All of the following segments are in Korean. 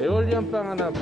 에월리언 빵 하나.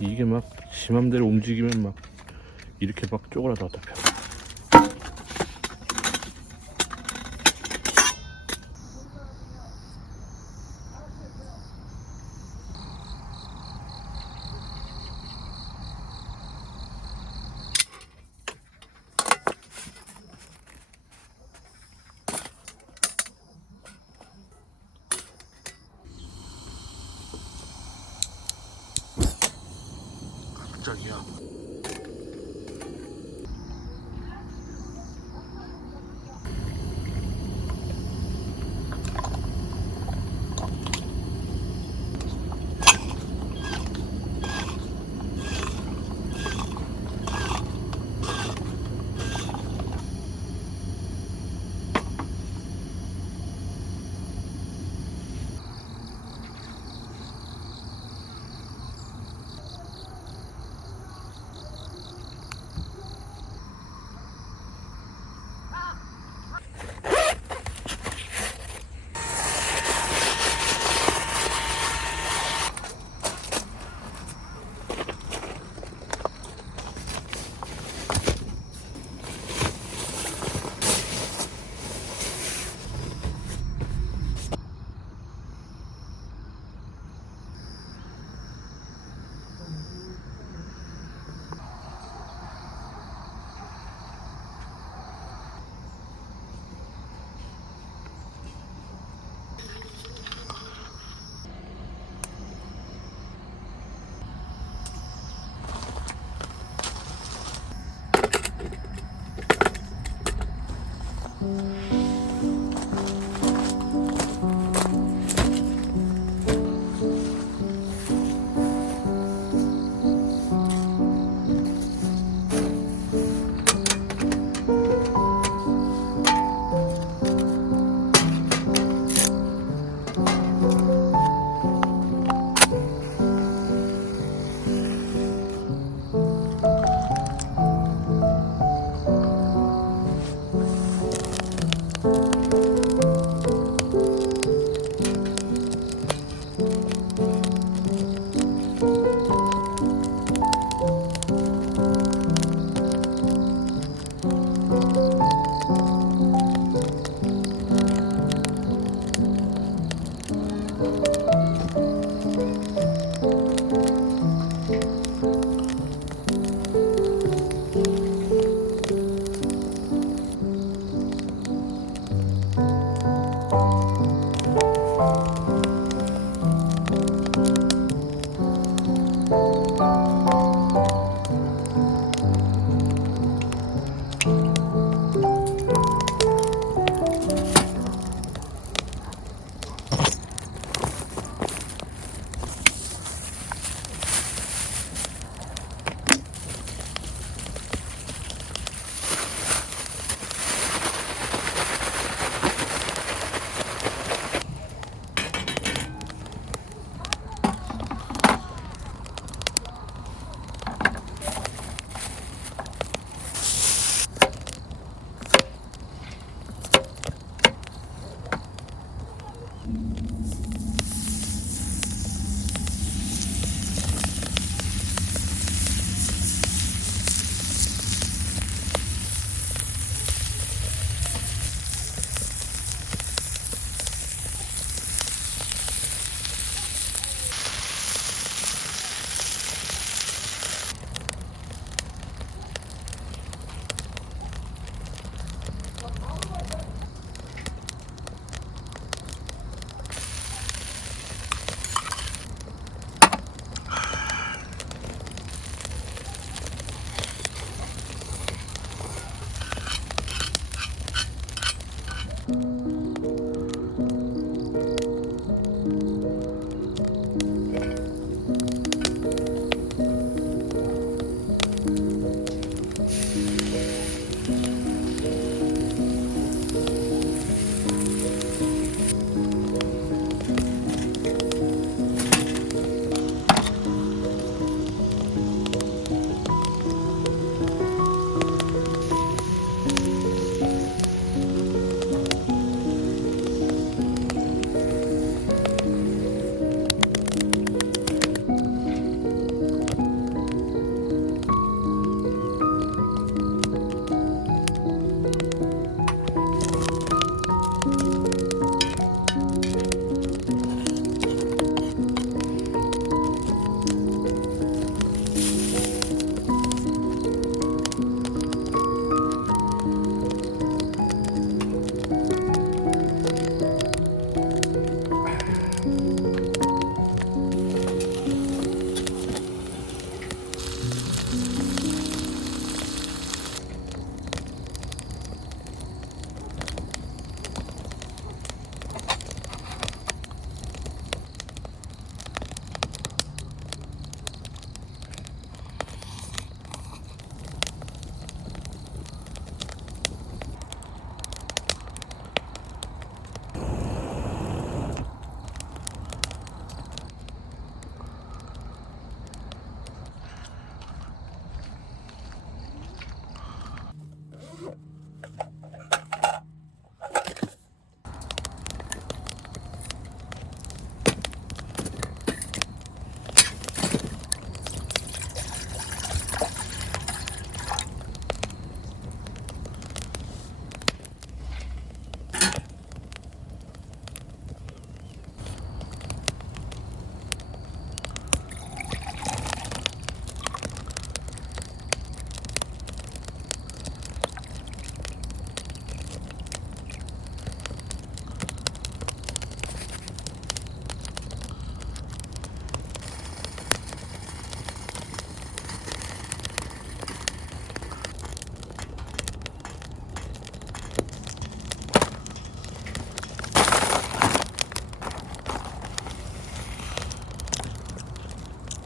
이게 막 지맘대로 움직이면 막 이렇게 막 쪼그라들었다 펴. 一样。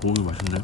고기 맛있네